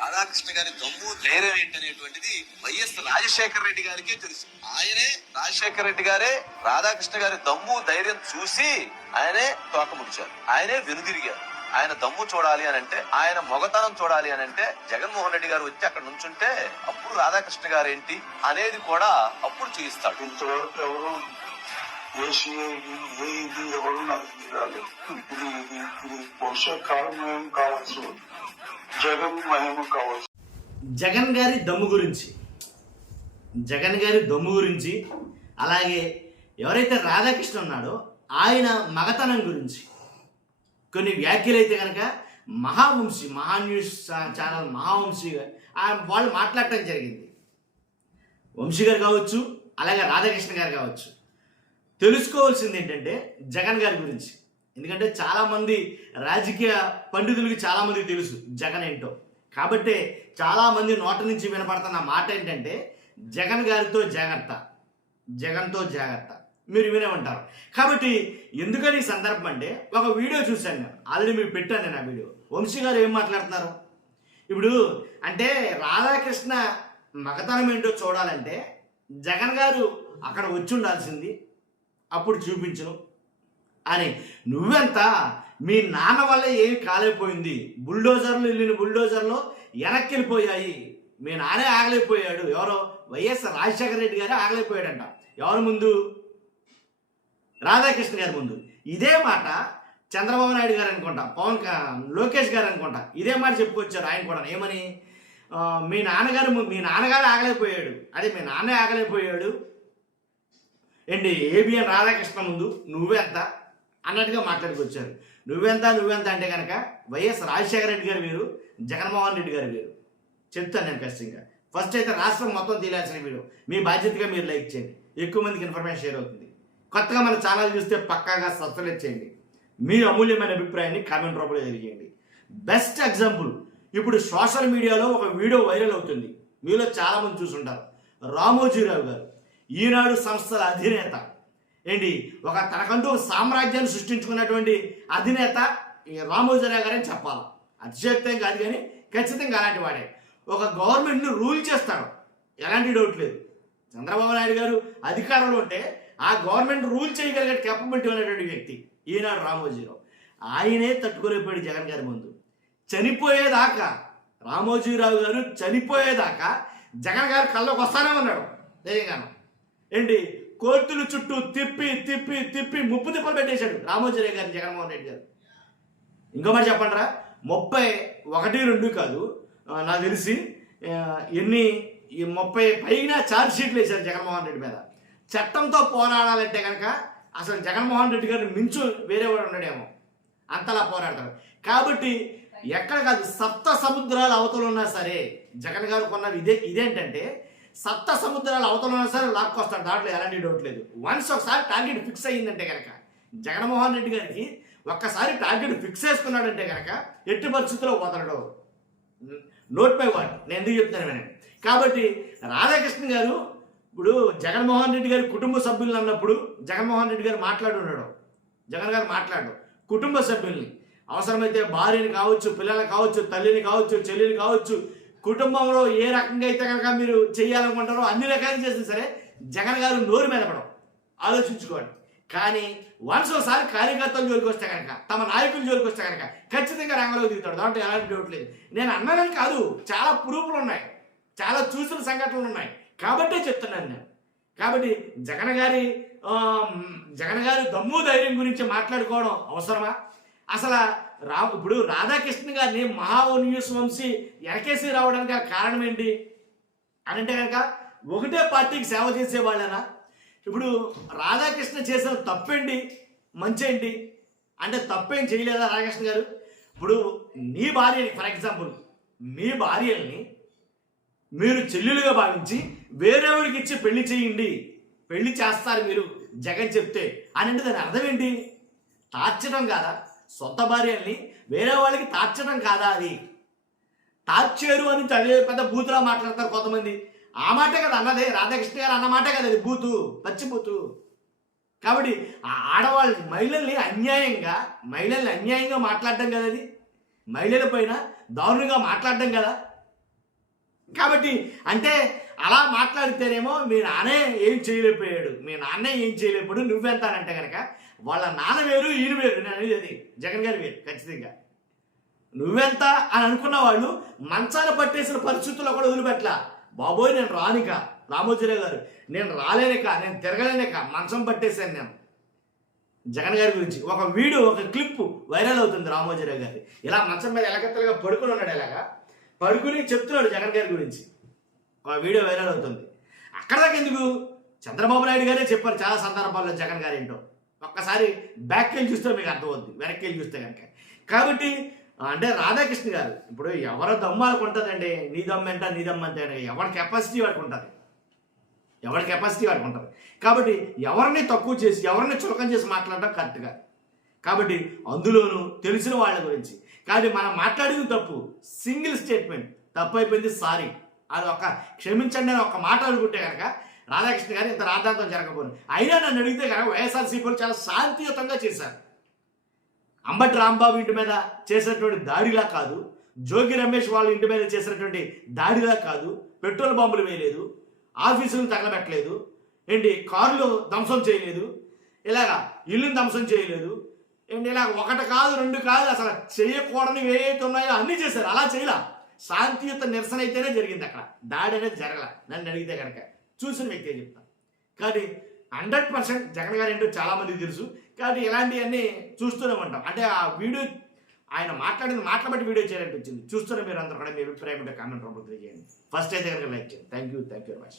రాధాకృష్ణ గారి దమ్ము ధైర్యం ఏంటనేటువంటిది వైఎస్ రాజశేఖర రెడ్డి గారికే తెలుసు. ఆయనే రాజశేఖర రెడ్డి గారే రాధాకృష్ణ గారి దమ్ము ధైర్యం చూసి ఆయనే తోకముడిచారు, ఆయనే వెనుదిరిగారు. ఆయన దమ్ము చూడాలి అని అంటే, ఆయన మొగతనం చూడాలి అని అంటే జగన్మోహన్ రెడ్డి గారు వచ్చి అక్కడ నుంచుంటే అప్పుడు రాధాకృష్ణ గారు ఏంటి అనేది కూడా అప్పుడు చూపిస్తాడు. ఇంతవరకు ఎవరు ఎవరు నాకు ఇది బహుశా కాలమయం కావచ్చు, జగన్ మహిమ కావచ్చు. జగన్ గారి దమ్ము గురించి అలాగే ఎవరైతే రాధాకృష్ణ ఉన్నాడో ఆయన మగతనం గురించి కొన్ని వ్యాఖ్యలు అయితే కనుక మహావంశీ న్యూస్ ఛానల్ మహావంశీ వాళ్ళు మాట్లాడటం జరిగింది. వంశీ గారు కావచ్చు, అలాగే రాధాకృష్ణ గారు కావచ్చు. తెలుసుకోవాల్సింది ఏంటంటే జగన్ గారి గురించి, ఎందుకంటే చాలామంది రాజకీయ పండితులకి చాలామందికి తెలుసు జగన్ ఏంటో. కాబట్టి చాలామంది నోట నుంచి వినపడుతున్న మాట ఏంటంటే జగన్తో జాగ్రత్త మీరు వినే ఉంటారు. కాబట్టి ఎందుకని ఈ సందర్భం అంటే ఒక వీడియో చూశాను నేను, ఆల్రెడీ మీరు పెట్టాను నేను ఆ వీడియో. వంశీ గారు ఏం మాట్లాడుతున్నారు ఇప్పుడు అంటే రాధాకృష్ణ మగతనం ఏంటో చూడాలంటే జగన్ గారు అక్కడ వచ్చి ఉండాల్సింది, అప్పుడు చూపించను అని. నువ్వెంత మీ నాన్న వల్ల ఏమి కాలేకపోయింది, బుల్డోజర్లు వెళ్ళిన బుల్డోజర్లో వెనక్కి వెళ్ళిపోయాయి, మీ నాన్నే ఆగలేకపోయాడు. ఎవరో వైఎస్ రాజశేఖర రెడ్డి గారే ఆగలేకపోయాడంట. ఎవరి ముందు? రాధాకృష్ణ గారి ముందు. ఇదే మాట చంద్రబాబు నాయుడు గారు అనుకుంటా, లోకేష్ గారు అనుకుంటా ఇదే మాట చెప్పుకొచ్చారు ఆయన కూడా. ఏమని? మీ నాన్నగారు ఆగలేకపోయాడు, అదే మీ నాన్నే ఆగలేకపోయాడు ఏంటి ఏబిఎన్ రాధాకృష్ణ ముందు నువ్వెంత అన్నట్టుగా మాట్లాడుకొచ్చారు. నువ్వెంత అంటే కనుక వైఎస్ రాజశేఖర రెడ్డి గారు వేరు, జగన్మోహన్ రెడ్డి గారు వేరు. చెప్తాను నేను ఖచ్చితంగా. ఫస్ట్ అయితే రాష్ట్రం మొత్తం తీయాల్సిన వీడియో మీ బాధ్యతగా మీరు లైక్ చేయండి, ఎక్కువ మందికి ఇన్ఫర్మేషన్ షేర్ అవుతుంది. కొత్తగా మన ఛానల్ చూస్తే పక్కాగా సబ్స్క్రైబ్ చేయండి. మీ అమూల్యమైన అభిప్రాయాన్ని కామెంట్ రూపంలో తెలియజేయండి. బెస్ట్ ఎగ్జాంపుల్, ఇప్పుడు సోషల్ మీడియాలో ఒక వీడియో వైరల్ అవుతుంది, మీలో చాలామంది చూసుంటారు. రామోజీరావు గారు ఈనాడు సంస్థల అధినేత ఏంటి, ఒక తనకంటూ ఒక సామ్రాజ్యాన్ని సృష్టించుకున్నటువంటి అధినేత రామోజీరావు గారని చెప్పాలి. అతిశక్తం కాదు కానీ ఖచ్చితంగా అలాంటి వాడే. ఒక గవర్నమెంట్ని రూల్ చేస్తాడు, ఎలాంటి డౌట్ లేదు. చంద్రబాబు నాయుడు గారు అధికారంలో ఉంటే ఆ గవర్నమెంట్ రూల్ చేయగలిగే కేపబిలిటీ ఉన్నటువంటి వ్యక్తి ఈనాడు రామోజీరావు. ఆయనే తట్టుకోలేకపోయాడు జగన్ గారి ముందు. చనిపోయేదాకా రామోజీరావు గారు చనిపోయేదాకా జగన్ గారు కళ్ళకు వస్తానే ఉన్నాడు ధైర్యంగాను. ఏంటి కోర్టుల చుట్టూ తిప్పి ముప్పు తిప్పలు పెట్టేశాడు రామోజీరావు గారిని జగన్మోహన్ రెడ్డి గారు. ఇంకో మాట చెప్పండిరా, 31-2 కాదు నాకు తెలిసి 30 పైన ఛార్జ్ షీట్లు వేశారు జగన్మోహన్ రెడ్డి మీద. చట్టంతో పోరాడాలంటే కనుక అసలు జగన్మోహన్ రెడ్డి గారిని మించు వేరేవాడు ఉన్నాడేమో, అంతలా పోరాడతాడు. కాబట్టి ఎక్కడ కాదు, సప్త సముద్రాల అవతలు ఉన్నా సరే జగన్ గారు కొన్నది ఇదేంటంటే సప్త సముద్రాల అవతలు ఉన్నా సరే లాక్కొస్తాడు, దాంట్లో ఎలాంటి డౌట్ లేదు. వన్స్ ఒకసారి టార్గెట్ ఫిక్స్ అయ్యిందంటే కనుక జగన్మోహన్ రెడ్డి గారికి ఒక్కసారి టార్గెట్ ఫిక్స్ చేసుకున్నాడంటే కనుక ఎట్టి పరిస్థితుల్లో వదలడు. నోట్ బై వర్డ్ నేను ఎందుకు చెప్తాను వినండి. కాబట్టి రాధాకృష్ణ గారు ఇప్పుడు జగన్మోహన్ రెడ్డి గారి కుటుంబ సభ్యులను అన్నప్పుడు జగన్మోహన్ రెడ్డి గారు జగన్ గారు మాట్లాడు కుటుంబ సభ్యుల్ని, అవసరమైతే భార్యని కావచ్చు, పిల్లలు కావచ్చు, తల్లిని కావచ్చు, చెల్లిని కావచ్చు, కుటుంబంలో ఏ రకంగా అయితే కనుక మీరు చేయాలనుకుంటారో అన్ని రకాలు చేస్తే సరే జగన్ గారు నోరు మెదపడం ఆలోచించుకోండి. కానీ వన్స్ ఒకసారి కార్యకర్తలు జోలికి వస్తే కనుక, తమ నాయకులు జోలికి వస్తే కనుక ఖచ్చితంగా రంగంలోకి దిగుతాడు, దాంట్లో ఎలాంటి డౌట్ లేదు. నేను అన్నదని కాదు, చాలా ప్రూఫ్లు ఉన్నాయి, చాలా చూసిన సంఘటనలు ఉన్నాయి కాబట్టే చెప్తున్నాను నేను. కాబట్టి జగన్ గారి దమ్ము ధైర్యం గురించి మాట్లాడుకోవడం అవసరమా? అసలు ఇప్పుడు రాధాకృష్ణ గారిని న్యూస్ వంశీ ఎనకేసి రావడానికి కారణం ఏంటి అని అంటే కనుక ఒకటే పార్టీకి సేవ చేసేవాళ్ళనా? ఇప్పుడు రాధాకృష్ణ చేసిన తప్పేంటి, మంచేంటి అంటే తప్పేం చేయలేదా రాధాకృష్ణ గారు? ఇప్పుడు నీ భార్యని, ఫర్ ఎగ్జాంపుల్ మీ భార్యల్ని మీరు చెల్లెలుగా భావించి వేరేవాడికి ఇచ్చి పెళ్లి చేయండి, పెళ్లి చేస్తారు మీరు జగన్ చెప్తే అని అంటే దాని అర్థం ఏంటి? తార్చడం కాదా? సొంత భార్యల్ని వేరే వాళ్ళకి తార్చడం కాదా? అది తార్చారు అని పెద్ద బూతులా మాట్లాడతారు కొంతమంది. ఆ మాటే కదా అన్నదే, రాధాకృష్ణ గారు అన్న మాటే కదా అది, బూతు, పచ్చిబూతు. కాబట్టి ఆ ఆడవాళ్ళని మహిళల్ని అన్యాయంగా మాట్లాడడం కదా, అది మహిళల పైన దారుణంగా మాట్లాడడం కదా. కాబట్టి అంటే అలా మాట్లాడితేనేమో మీ నాన్నే ఏం చేయలేకపోయాడు, మీ నాన్నే ఏం చేయలేకపోయాడు, నువ్వెంత అని అంటే కనుక వాళ్ళ నాన్న వేరు ఈయన వేరు. నేను అనేది అది జగన్ గారి వేరు ఖచ్చితంగా. నువ్వెంత అని అనుకున్న వాళ్ళు మంచాన పట్టేసిన పరిస్థితుల్లో కూడా వదిలిపెట్టలా. బాబోయ్ నేను రానిక, రామోజీరావు గారు నేను రాలేనిక, నేను తిరగలేనిక, మంచం పట్టేశాను నేను. జగన్ గారి గురించి ఒక వీడియో, ఒక క్లిప్ వైరల్ అవుతుంది రామోజీరావు గారి. ఇలా మంచం మీద ఎలకత్తలుగా పడుకుని ఉన్నాడు, ఇలాగా పడుకుని చెప్తున్నాడు జగన్ గారి గురించి. ఒక వీడియో వైరల్ అవుతుంది. అక్కడ దాకా ఎందుకు, చంద్రబాబు నాయుడు గారే చెప్పారు చాలా సందర్భాల్లో జగన్ గారు ఏంటో. ఒక్కసారి బ్యాక్ వెళ్ళి చూస్తే మీకు అర్థమవుతుంది, వెనక్కి వెళ్ళి చూస్తే కనుక. కాబట్టి అంటే రాధాకృష్ణ గారు ఇప్పుడు ఎవరి దమ్ము వాళ్ళకు ఉంటుందండి. నీ దమ్ము ఎంత, నీ దమ్ము అంతే, ఎవరి కెపాసిటీ వాడికి ఉంటుంది, ఎవరి కెపాసిటీ వాడికి ఉంటుంది. కాబట్టి ఎవరిని తక్కువ చేసి ఎవరిని చులకం చేసి మాట్లాడడం కరెక్ట్గా. కాబట్టి అందులోనూ తెలిసిన వాళ్ళ గురించి. కాబట్టి మనం మాట్లాడింది తప్పు, సింగిల్ స్టేట్మెంట్ తప్పు అయిపోయింది, సారీ, అది ఒక క్షమించండి అని ఒక మాట అనుకుంటే కనుక రాధాకృష్ణ గారు ఇంత రాద్ధాంతం జరగకపోను. అయినా నన్ను అడిగితే కనుక వైఎస్ఆర్సీపీలు చాలా శాంతియుతంగా చేశారు. అంబటి రాంబాబు ఇంటి మీద చేసినటువంటి దాడిలా కాదు, జోగి రమేష్ వాళ్ళ ఇంటి మీద చేసినటువంటి దాడిలా కాదు, పెట్రోల్ బాంబులు వేయలేదు, ఆఫీసులను తగలబెట్టలేదు, ఏంటి కార్లు ధ్వంసం చేయలేదు, ఇలాగా ఇల్లుని ధ్వంసం చేయలేదు, ఏంటి ఇలా ఒకటి కాదు రెండు కాదు, అసలు చేయకూడని ఏవైతే ఉన్నాయో అన్నీ చేశారు. అలా చేయలా, శాంతియుత నిరసన అయితేనే జరిగింది, అక్కడ దాడి అనేది జరగల. నన్ను అడిగితే కనుక చూసిన వ్యక్తి చెప్తాను. కాబట్టి 100% జగన్ గారు ఏంటో చాలా మందికి తెలుసు. కాబట్టి ఇలాంటివన్నీ చూస్తూనే ఉంటాం. అంటే ఆ వీడియో ఆయన మాట్లాడింది మాట్లాడబట్టి వీడియో చేయాలనిపించింది. చూస్తూనే మీరు అందరూ కూడా మీ అభిప్రాయం కామెంట్ రూపంలో తెలియజేయండి. ఫస్ట్ అయితే కనుక లైక్ చేయండి. Thank you very much.